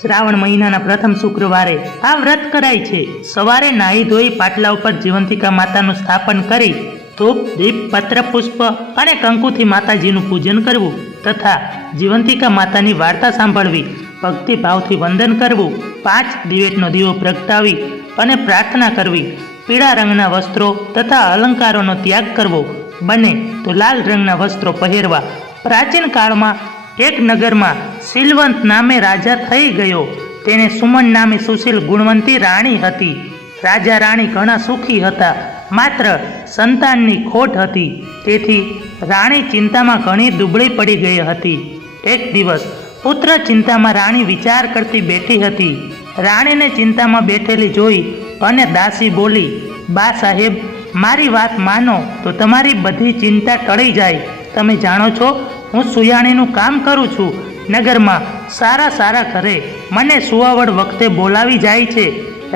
શ્રાવણ મહિનાના પ્રથમ શુક્રવારે આ વ્રત કરાય છે. સવારે નાહી ધોઈ પાટલા ઉપર જીવંતિકા માતાનું સ્થાપન કરી ધૂપ, દીપ, પત્ર, પુષ્પ અને કંકુથી માતાજીનું પૂજન કરવું તથા જીવંતિકા માતાની વાર્તા સાંભળવી, ભક્તિભાવથી વંદન કરવું, પાંચ દિવેટનો દીવો પ્રગટાવી અને પ્રાર્થના કરવી, પીળા રંગના વસ્ત્રો તથા અલંકારોનો ત્યાગ કરવો, બને તો લાલ રંગના વસ્ત્રો પહેરવા. પ્રાચીન કાળમાં એક નગરમાં શીલવંત નામે રાજા થઈ ગયો. તેને સુમન નામે સુશીલ ગુણવંતી રાણી હતી. રાજા રાણી ઘણા સુખી હતા. માત્ર સંતાનની ખોટ હતી. તેથી રાણી ચિંતામાં ઘણી દુબળી પડી ગઈ હતી. એક દિવસ પુત્ર ચિંતામાં રાણી વિચાર કરતી બેઠી હતી. રાણીને ચિંતામાં બેઠેલી જોઈ અને દાસી બોલી, બા સાહેબ, મારી વાત માનો તો તમારી બધી ચિંતા ટળી જાય. તમે જાણો છો, હું સુયાણીનું કામ કરું છું. નગરમાં સારા સારા ઘરે મને સુવાવડ વખતે બોલાવી જાય છે.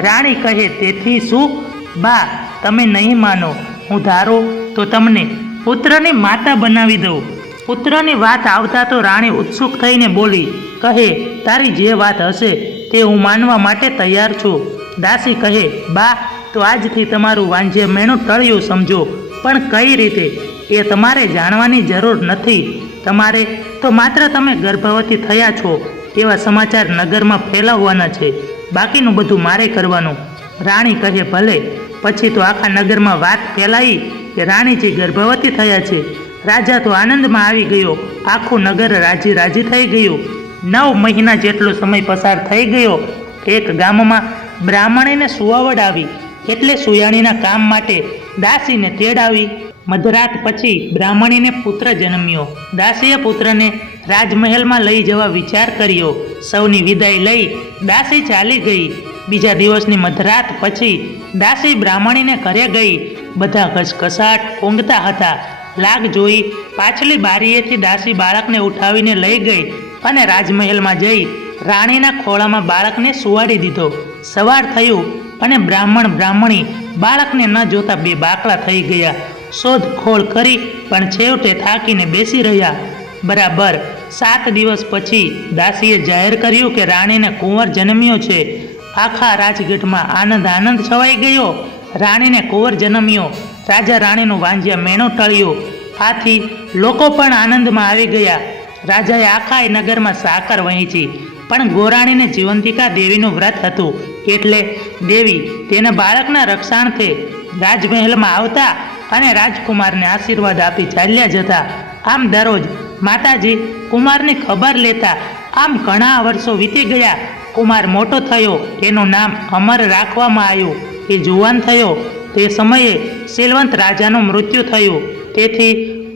રાણી કહે, તેથી શું? બા, તમે નહીં માનો. હું ધારો તો તમને પુત્રની માતા બનાવી દઉં. પુત્રની વાત આવતા તો રાણી ઉત્સુક થઈને બોલી, કહે, તારી જે વાત હશે તે હું માનવા માટે તૈયાર છું. દાસી કહે, બા, તો આજથી તમારું વાંજ્ય મેણું ટળ્યું સમજો. પણ કઈ રીતે? એ તમારે જાણવાની જરૂર નથી. તમારે તો માત્ર તમે ગર્ભવતી થયા છો, એવા સમાચાર નગરમાં ફેલાવવાના છે. બાકીનું બધું મારે કરવાનું. રાણી કહે, ભલે, પછી તો આખા નગરમાં વાત ફેલાઈ કે રાણીજી ગર્ભવતી થયા છે. રાજા તો આનંદમાં આવી ગયો. આખું નગર રાજી રાજી થઈ ગયું. નવ મહિના જેટલો સમય પસાર થઈ ગયો. એક ગામમાં બ્રાહ્મણીને સુવાવડ આવી. એટલે સુયાણીના કામ માટે દાસીને તેડાવી. મધરાત પછી બ્રાહ્મણીને પુત્ર જન્મ્યો. દાસીએ પુત્રને રાજમહેલમાં લઈ જવા વિચાર કર્યો. સૌની વિદાય લઈ દાસી ચાલી ગઈ. બીજા દિવસની મધરાત પછી દાસી બ્રાહ્મણીને ઘરે ગઈ. બધા ઘસઘસાટ ઊંઘતા હતા. લાગ જોઈ પાછલી બારીએથી દાસી બાળકને ઉઠાવીને લઈ ગઈ અને રાજમહેલમાં જઈ રાણીના ખોળામાં બાળકને સુવાડી દીધો. સવાર થયું અને બ્રાહ્મણ બ્રાહ્મણી બાળકને ન જોતા બે બાકડા થઈ ગયા. શોધખોળ કરી પણ છેવટે થાકીને બેસી રહ્યા. બરાબર સાત દિવસ પછી દાસીએ જાહેર કર્યું કે રાણીને કુંવર જન્મ્યો છે. આખા રાજગઢમાં આનંદ આનંદ છવાઈ ગયો. રાણીને કુંવર જન્મ્યો. રાજા રાણીનું વાંજ્યા મેણું ટળ્યું. આથી લોકો પણ આનંદમાં આવી ગયા. રાજાએ આખા નગરમાં સાકર વહેંચી. પણ ગોરાણીને જીવંતિકા દેવીનું વ્રત હતું. એટલે દેવી તેના બાળકના રક્ષાર્થે રાજમહેલમાં આવતા અને રાજકુમારને આશીર્વાદ આપી ચાલ્યા જતા આમ દરરોજ માતાજી કુમારની ખબર લેતા આમ ઘણા વર્ષો વીતી ગયા. કુમાર મોટો થયો, એનું નામ અમર રાખવામાં આવ્યું. એ જુવાન થયો. તે સમયે શીલવંત રાજાનું મૃત્યુ થયું. તેથી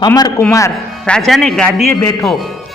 અમરકુમાર રાજાની ગાદીએ બેઠો.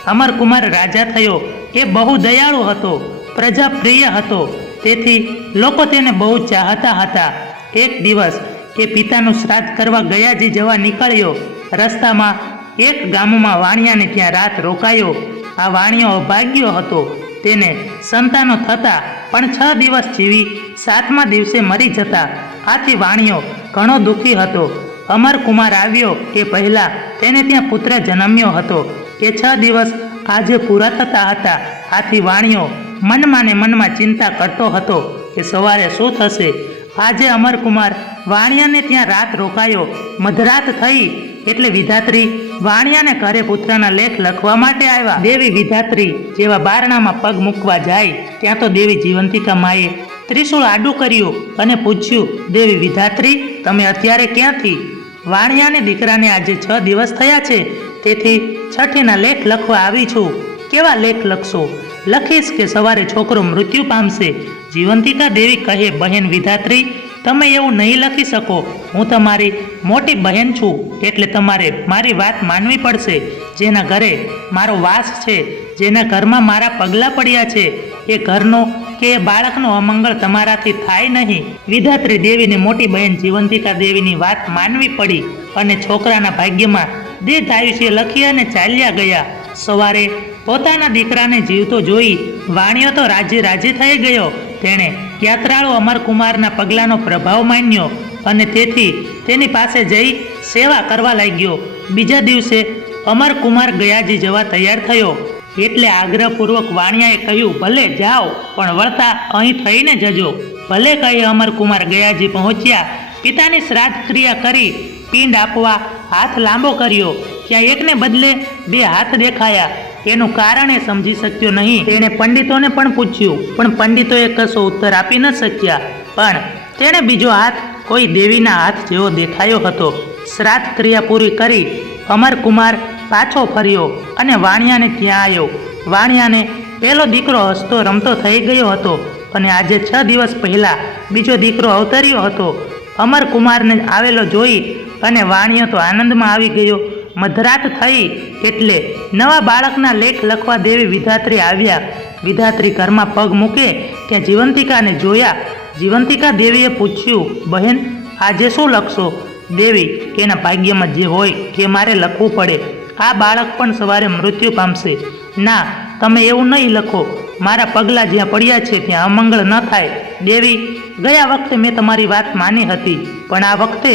અમરકુમાર રાજા થયો. એ બહુ દયાળુ હતો, પ્રજાપ્રિય હતો. તેથી લોકો તેને બહુ ચાહતા હતા. એક દિવસ એ પિતાનું શ્રાદ્ધ કરવા ગયાજી જવા નીકળ્યો, રસ્તામાં એક ગામમાં વાણિયાને ત્યાં રાત રોકાયો. આ વાણિયો અભાગ્યો હતો. તેને સંતાનો થતા પણ છ દિવસ જીવી સાતમા દિવસે મરી જતા. આથી વાણિયો ઘણો દુઃખી હતો. અમરકુમાર આવ્યો એ પહેલાં તેને ત્યાં પુત્ર જન્મ્યો હતો. એ છ દિવસ આજે પૂરા થતા હતા. આથી વાણિયો મનમાં ને મનમાં ચિંતા કરતો હતો કે સવારે શું થશે? આજે અમરકુમાર વાણિયાને ત્યાં રાત રોકાયો. મધરાત થઈ એટલે વિધાત્રી વાણિયાને ઘરે પુત્રના લેખ લખવા માટે આવ્યા. દેવી વિધાત્રી જેવા બારણામાં પગ મૂકવા જાય, ત્યાં તો દેવી જીવંતિકા માએ ત્રિશુળ આડું કર્યું અને પૂછ્યું, દેવી વિધાત્રી, તમે અત્યારે ક્યાંથી? વાણિયાને દીકરાને આજે છ દિવસ થયા છે, તેથી છઠ્ઠીના લેખ લખવા આવી છું. કેવા લેખ લખશો? લખીશ કે સવારે છોકરો મૃત્યુ પામશે જીવંતિકા દેવી કહે, બહેન વિધાત્રી, તમે એવું નહીં લખી શકો. હું તમારી મોટી બહેન છું, એટલે તમારે મારી વાત માનવી પડશે. જેના ઘરે મારો વાસ છે, જેના ઘરમાં મારા પગલાં પડ્યા છે, એ ઘરનો કે એ બાળકનો અમંગળ તમારાથી થાય નહીં. વિધાત્રી દેવીને મોટી બહેન જીવંતિકા દેવીની વાત માનવી પડી અને છોકરાના ભાગ્યમાં દીર્ઘ આયુષ્ય લખી અને ચાલ્યા ગયા. સવારે પોતાના દીકરાને જીવતો જોઈ વાણિયો તો રાજી રાજી થઈ ગયો. તેણે યાત્રાળુ અમરકુમારના પગલાંનો પ્રભાવ માન્યો અને તેથી તેની પાસે જઈ સેવા કરવા લાગ્યો. બીજા દિવસે અમરકુમાર ગયાજી જવા તૈયાર થયો. એટલે આગ્રહપૂર્વક વાણિયાએ કહ્યું, ભલે જાઓ, પણ વળતા અહીં થઈને જજો. ભલે કહી અમરકુમાર ગયાજી પહોંચ્યા, પિતાની શ્રાદ્ધ ક્રિયા કરી પિંડ આપવા હાથ લાંબો કર્યો. ત્યાં એકને બદલે બે હાથ દેખાયા. એનું કારણ એ સમજી શક્યો નહીં. તેણે પંડિતોને પણ પૂછ્યું, પણ પંડિતોએ કશો ઉત્તર આપી ન શક્યા. પણ તેણે બીજો હાથ કોઈ દેવીના હાથ જેવો દેખાયો હતો. શ્રાદ્ધ ક્રિયા પૂરી કરી અમરકુમાર પાછો ફર્યો અને વાણિયાને ત્યાં આવ્યો વાણિયાને પહેલો દીકરો હસતો રમતો થઈ ગયો હતો અને આજે છ દિવસ પહેલાં બીજો દીકરો અવતર્યો હતો. અમરકુમારને આવેલો જોઈ અને વાણિયો તો આનંદમાં આવી ગયો. મધરાત થઈ એટલે નવા બાળકના લેખ લખવા દેવી વિધાત્રી આવ્યા. વિધાત્રી ઘરમાં પગ મૂકે ત્યાં જીવંતિકાને જોયા. જીવંતિકા દેવીએ પૂછ્યું, બહેન, આજે શું લખશો? દેવી એના ભાગ્યમાં જે હોય તે મારે લખવું પડે. આ બાળક પણ સવારે મૃત્યુ પામશે. ના, તમે એવું નહીં લખો. મારા પગલાં જ્યાં પડ્યા છે ત્યાં અમંગળ ન થાય. દેવી, ગયા વખતે મેં તમારી વાત માની હતી, પણ આ વખતે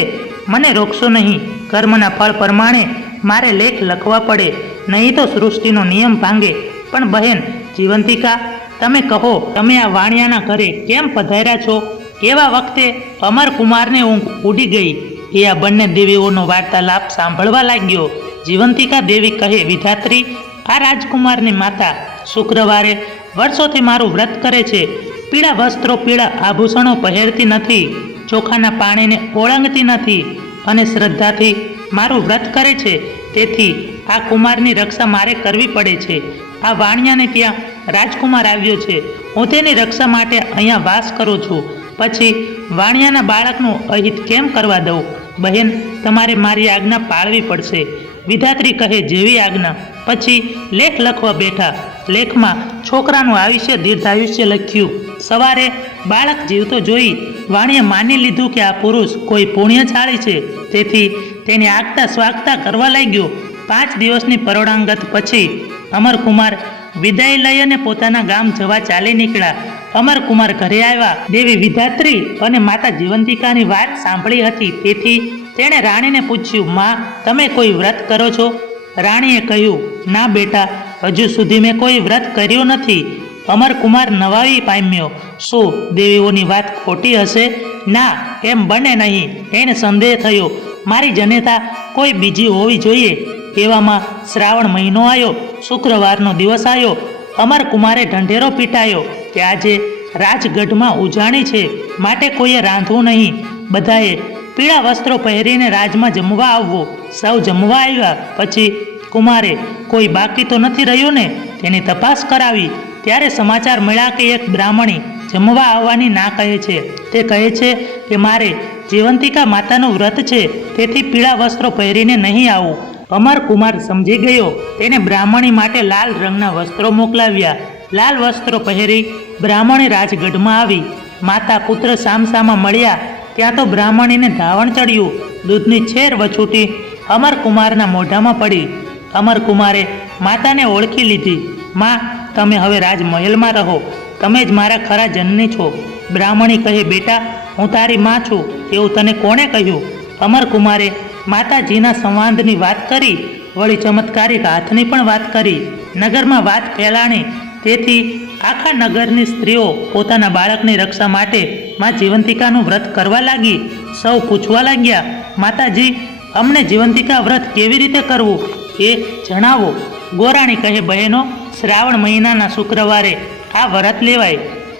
મને રોકશો નહીં. કર્મના ફળ પ્રમાણે મારે લેખ લખવા પડે. નહીં તો સૃષ્ટિનો નિયમ ભાંગે. પણ બહેન, જીવંતિકા, તમે કહો, તમે આ વાણિયાના ઘરે કેમ પધાર્યા છો? એવા વખતે અમરકુમારને ઊંઘ ઉડી ગઈ એ આ બંને દેવીઓનો વાર્તાલાપ સાંભળવા લાગ્યો? જીવંતિકા દેવી કહે, વિધાત્રી, આ રાજકુમારની માતા શુક્રવારે વર્ષોથી મારું વ્રત કરે છે. પીળા વસ્ત્રો, પીળા આભૂષણો પહેરતી નથી, ચોખાના પાણીને ઓળંગતી નથી અને શ્રદ્ધાથી મારું વ્રત કરે છે. તેથી આ કુમારની રક્ષા મારે કરવી પડે છે. આ વાણિયાને ત્યાં રાજકુમાર આવ્યો છે. હું તેની રક્ષા માટે અહીંયા વાસ કરું છું. પછી વાણિયાના બાળકનું અહિત કેમ કરવા દઉં? બહેન, તમારે મારી આજ્ઞા પાળવી પડશે. વિધાત્રી કહે, જેવી આજ્ઞા. પછી લેખ લખવા બેઠા. લેખમાં છોકરાનું આયુષ્ય દીર્ઘાયુષ્ય લખ્યું. સવારે બાળક જીવતો જોઈ વાણીએ માની લીધું કે આ પુરુષ કોઈ પુણ્યશાળી છે. તેથી તેની આગતા સ્વાગતા કરવા લાગ્યો. પાંચ દિવસની પરોણાંગત પછી અમરકુમાર વિદાય લઈ અને પોતાના ગામ જવા ચાલી નીકળ્યા. અમરકુમાર ઘરે આવ્યા. દેવી વિધાત્રી અને માતા જીવંતિકાની વાત સાંભળી હતી. તેથી તેણે રાણીને પૂછ્યું, માં, તમે કોઈ વ્રત કરો છો? રાણીએ કહ્યું, ના બેટા, હજુ સુધી મેં કોઈ વ્રત કર્યું નથી. અમરકુમાર નવાવી પામ્યો. શું, દેવીઓની વાત ખોટી હશે? ના, એમ બને નહીં. એને સંદેહ થયો મારી જનેતા કોઈ બીજી હોવી જોઈએ. એવામાં શ્રાવણ મહિનો આવ્યો, શુક્રવારનો દિવસ આવ્યો, અમર કુમારે ઢંઢેરો પીટાયો કે આજે રાજગઢમાં ઉજાણી છે, માટે કોઈએ રાંધવું નહીં. બધાએ પીળા વસ્ત્રો પહેરીને રાજમાં જમવા આવવું. સૌ જમવા આવ્યા, પછી કુમારે કોઈ બાકી તો નથી રહ્યું ને? તેની તપાસ કરાવી. ત્યારે સમાચાર મળ્યા કે એક બ્રાહ્મણી જમવા આવવાની ના કહે છે. તે કહે છે કે મારે જીવંતિકા માતાનું વ્રત છે, તેથી પીળા વસ્ત્રો પહેરીને નહીં આવું. અમર કુમાર સમજી ગયો. તેને બ્રાહ્મણી માટે લાલ રંગના વસ્ત્રો મોકલાવ્યા. લાલ વસ્ત્રો પહેરી બ્રાહ્મણી રાજગઢમાં આવી. માતા પુત્ર સામસામા મળ્યા. ત્યાં તો બ્રાહ્મણીને ધાવણ ચડ્યું. દૂધની છેર વછૂટી અમરકુમારના મોઢામાં પડી. અમરકુમારે માતાને ઓળખી લીધી. માં, તમે હવે રાજમહેલમાં રહો. તમે જ મારા ખરા જનની છો. બ્રાહ્મણી કહે, બેટા હું તારી માં છું એવું તને કોણે કહ્યું? અમરકુમારે માતાજીના સંવાદની વાત કરી, વળી ચમત્કારિક હાથની પણ વાત કરી. નગરમાં વાત ફેલાણી, તેથી આખા નગરની સ્ત્રીઓ પોતાના બાળકની રક્ષા માટે માં જીવંતિકાનું વ્રત કરવા લાગી. સૌ પૂછવા લાગ્યા, માતાજી, અમને જીવંતિકા વ્રત કેવી રીતે કરવું? એ જણાવો. ગોરાણી કહે, બહેનો, શ્રાવણ મહિનાના શુક્રવારે આ વ્રત લેવાય.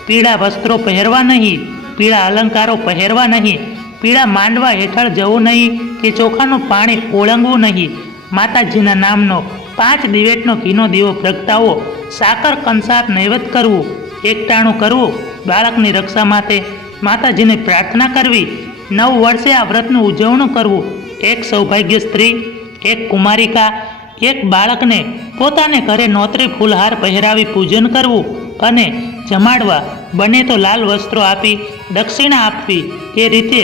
પીળા વસ્ત્રો પહેરવા નહીં. પીળા અલંકારો પહેરવા નહીં, પીળા માંડવા હેઠળ જવું નહીં, કે ચોખાનું પાણી ઓળંગવું નહીં. માતાજીના નામનો પાંચ દિવેટનો ઘીનો દીવો પ્રગટાવો, સાકર, કંસાર નૈવેદ કરવું, એકટાણું કરવું, બાળકની રક્ષા માટે માતાજીને પ્રાર્થના કરવી. નવ વર્ષે આ વ્રતનું ઉજવણું કરવું. એક સૌભાગ્ય સ્ત્રી, એક કુમારિકા, એક બાળકને પોતાને ઘરે નોતરી ફૂલહાર પહેરાવી પૂજન કરવું અને જમાડવા બને તો લાલ વસ્ત્રો આપી દક્ષિણા આપવી એ રીતે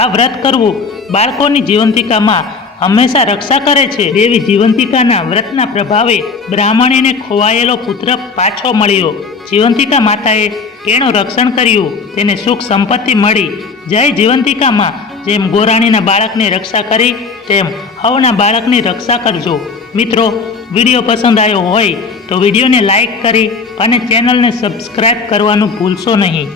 આ વ્રત કરવું બાળકોની જીવંતિકામાં હંમેશા રક્ષા કરે છે. દેવી જીવંતિકાના વ્રતના પ્રભાવે બ્રાહ્મણીને ખોવાયેલો પુત્ર પાછો મળ્યો. જીવંતિકા માતાએ તેનું રક્ષણ કર્યું. તેને સુખ સંપત્તિ મળી. જય જીવંતિકામાં જેમ ગોરાણીના બાળકની રક્ષા કરી, તેમ હવના બાળકની રક્ષા કરજો. મિત્રો, વીડિયો પસંદ આવ્યો હોય તો વિડીયોને લાઇક કરી અને ચેનલને સબસ્ક્રાઇબ કરવાનું ભૂલશો નહીં.